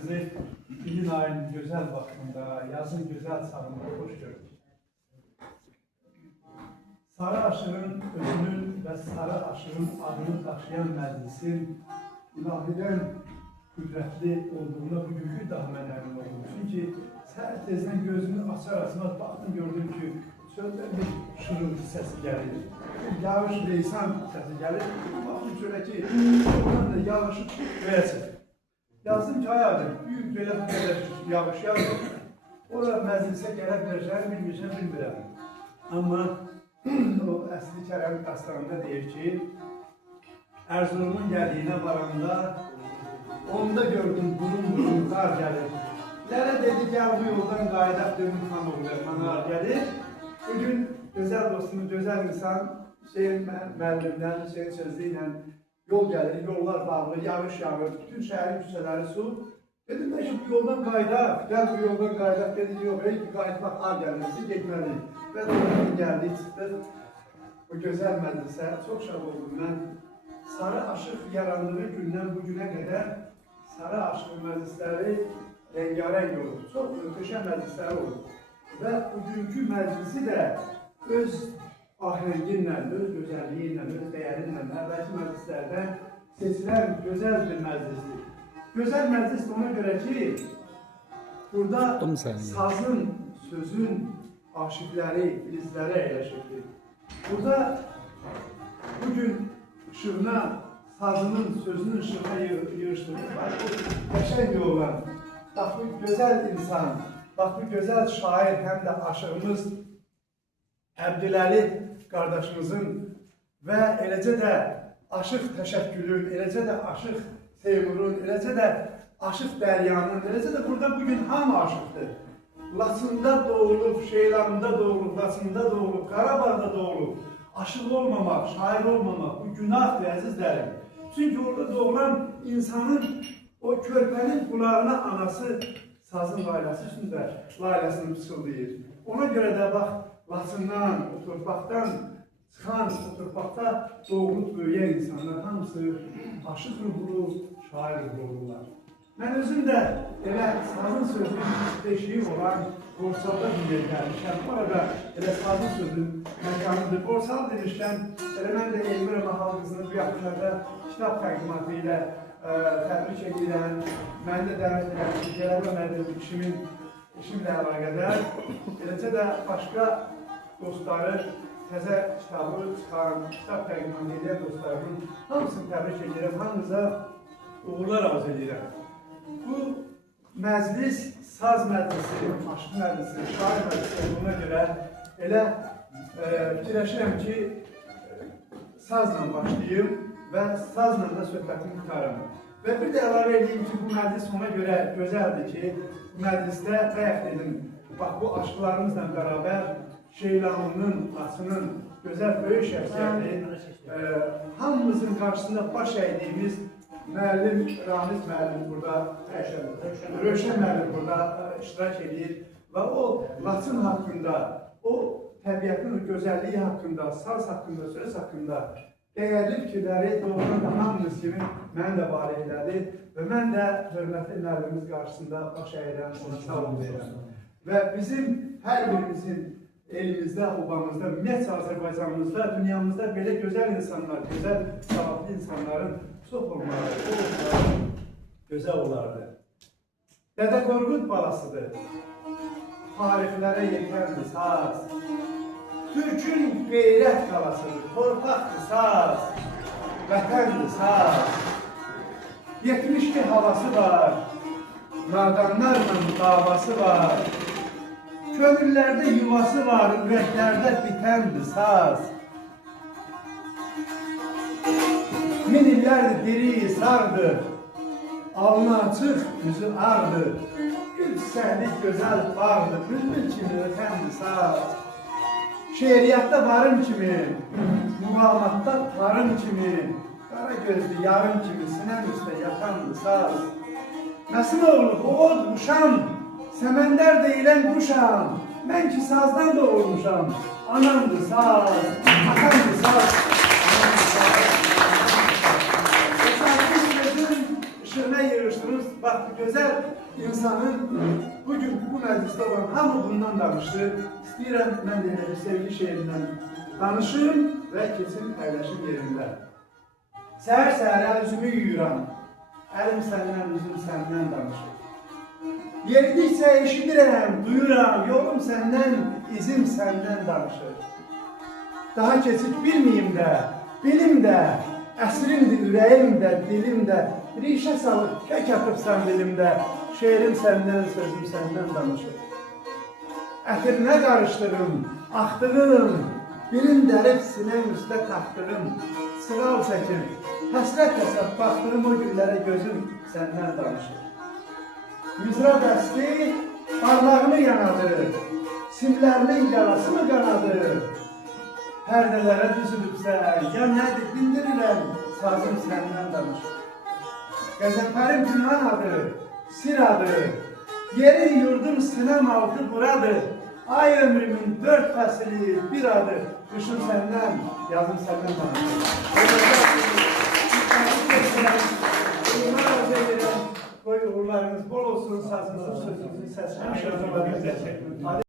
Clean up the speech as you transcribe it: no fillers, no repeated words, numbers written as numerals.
Sizi ilin ayın güzel vaktinde, yazın güzel sarımında hoş gördük. Sarı Aşığın özünün ve Sarı Aşığın adını taşıyan məclisin ilahiden kudretli olduğuna bugünkü daha mən əmin oldum. Çünki səhər tezdən gözünü açar-açmaz baxdım, gördüm ki, çöldən bir şırıltı səsi gəlir. Yağış leysan səsi gəlir. Baxdım şöyle ki, oradan da yağışı göyə çıxır. Yazdım ki, ayadır, büyük belə yağış yağır. Orada məclisə gələ biləcəyini bilmirəm. Amma o Əsli Kərəm dastanında deyir ki, Erzurum'un gəldiyinə varanda onda gördüm burun qar gəlir. Lərə dedi, gəl bu yoldan qaydaq dönüm xanlar gəlir. Bugün gözəl dostumuz, gözəl insan Hüseyin müəllimdən, Hüseyin sözlü ilə yol gəlir, yollar bağlı, yağış yağır, bütün şəhərin küçələri su. Dedim, ki, bu yoldan qaydaq, gəl bu yoldan qaydaq, dedi, yox, qaydaq ar gəlməsi, getməli. Və oradan gəldik, çıxdıq bu gözəl məclisə, çox şad oldum mən. Sarı Aşıq yarandığı gündən bu günə qədər Sarı Aşıq məclisləri rengareng olur, çox möhtəşəm məclisləri olur. Və bugünkü məclisi də öz ahenginlə, öz gözəlliyi ilə, öz dəyəri ilə əvvəlki məclislərdən seçilən gözəl bir məclisdir. Gözəl məclis ona görə ki, burada sazın, sözün aşıqləri, filizləri əyləşirdir. Burada bugün ışığına, sazının, sözünün ışığına yığışdırılır. Bax, bu qəşəng olan, bax bu gözəl insan, bax bu gözəl şair, həm də aşığımız Əbdüləli qardaşımızın və eləcə də Aşıq Təşəkkülün, eləcə də Aşıq Teymurun, eləcə də Aşıq Dəryanın, eləcə də burada bugün hamı aşıqdır. Laçında doğulub, Şeylanında doğulub, Laçında doğulub, Qarabağda doğulub. Aşıq olmamaq, şair olmamaq, bu günahdır əzizlərim. Çünki orada doğulan insanın, o körpənin qulağına anası sazın layləsi üstündə layləsini pıçıldayır. Ona görə də bax, Laçından, o torpaqdan çıxan, o torpaqda doğulub böyüyən insanlar hamısı aşıq ruhlu, şair ruhlu olurlar. Mən özüm də elə sazın sözünün deşiyi olan Borsalda dünyaya gəlmişəm. Orada elə sazın sözünün məkanıdır. Borsal demişkən, elə mən də Elmira Mahal qızını bu yaxınlarda kitab təqdimatı ilə təbrik edirəm. Mən də dəvət edirəm ki, gələ bilmədim işimlə əlaqədər. Eləcə də başqa dostları, təzə kitabı çıxan, kitab təqdimatı edən dostlarımın hamısını təbrik edirəm, hamınıza uğurlar arzu edirəm. Bu məclis, saz məclisi, aşıq məclisi, şair məclisi olduğuna görə elə fikirləşirəm ki, sazla başlayım və sazla da söhbətimi tutarım. Və bir də əlavə edeyim ki, bu məclis ona görə gözəldir ki, bu məclisdə bayaq dedim, bax bu aşıqlarımızla bərabər Şeylanının, Laçının gözəl böyük şəxsiyyəti, hamımızın qarşısında baş əydiyimiz müəllim, Ramiz müəllim burada, Rövşən müəllim burada iştirak edir və o Laçın haqqında, o təbiətin gözəlliyi haqqında, saz haqqında, söz haqqında dəyərli fikirləri doğrudan da hamımız kimi mən də validədir və mən də hörmətli müəllimimiz qarşısında baş əyirəm, ona sağ olun deyirəm. Və bizim hər birimizin elimizdə, obamızda, ümumiyyətcə Azərbaycanımızda, dünyamızda belə gözəl insanlar, gözəl savadlı insanların çox olmaları, o olmaları gözəl olardı. Dədə Qorqud balasıdır, tarixlərə yetərdir saz. Türkün qeyrət qalasıdır, torpaqdır saz, vətəndir saz. 72 havası var, nadanlarla davası var. Kömürlərdə yuvası var, ürəklərdə bitəndir saz. Min illərdir diri sardır, alnı açıq, üzü ardır. Gül çiçəklik gözəl bardır, bülbül kimi ötəndir saz. Şeiriyyatda varım kimi, muğamatda tarım kimi, qara gözlü yarım kimi sinəm üstə yatandır saz. Məsimoğlu, boğaz quşam, Səməndər deyilən quşam, mən ki sazdan doğulmuşam, anamdır saz, atamdır saz. Sazın sözün ışığına önüne yığışdınız. Bak güzel insanın bugün bu mecliste olan hamı bundan danıştı. İstəyirəm mən də elə bir sevgi şeirindən danışım və keçim paylaşım yerində. Səhər-səhərə üzümü yuyuram, əlim səndən, üzüm səndən danışır. Yeridikcə eşidirəm, duyuram, yolum səndən, izim səndən danışır. Daha keçid bilməyim də, bilim də, əsrimdir, ürəyim də, dilim də, rişə salıb, kək atıbsan dilimdə, şeirim səndən, sözüm səndən danışır. Ətirinə qarışdırım, axtırım, bilim dərib sinəm üstə taxtırım, sığal çəkir, həsrət-həsrət baxdırım o günlərə gözüm səndən danışır. Müzra dəsti parlağını yanadır, simlərinin yarasını qanadır. Pərdələrə düzülübsə, ya nədir bildirirəm, sazım səndən danışır. Qəzənfərim günan adı, sir adı, yeri yurdum sinem altı buradır. Ay ömrümün 4 fəsili bir adı, qışım səndən, yazım səndən danışır. Qoy uğurlarınız bol olsun, sazınızın sözünüzün səsini.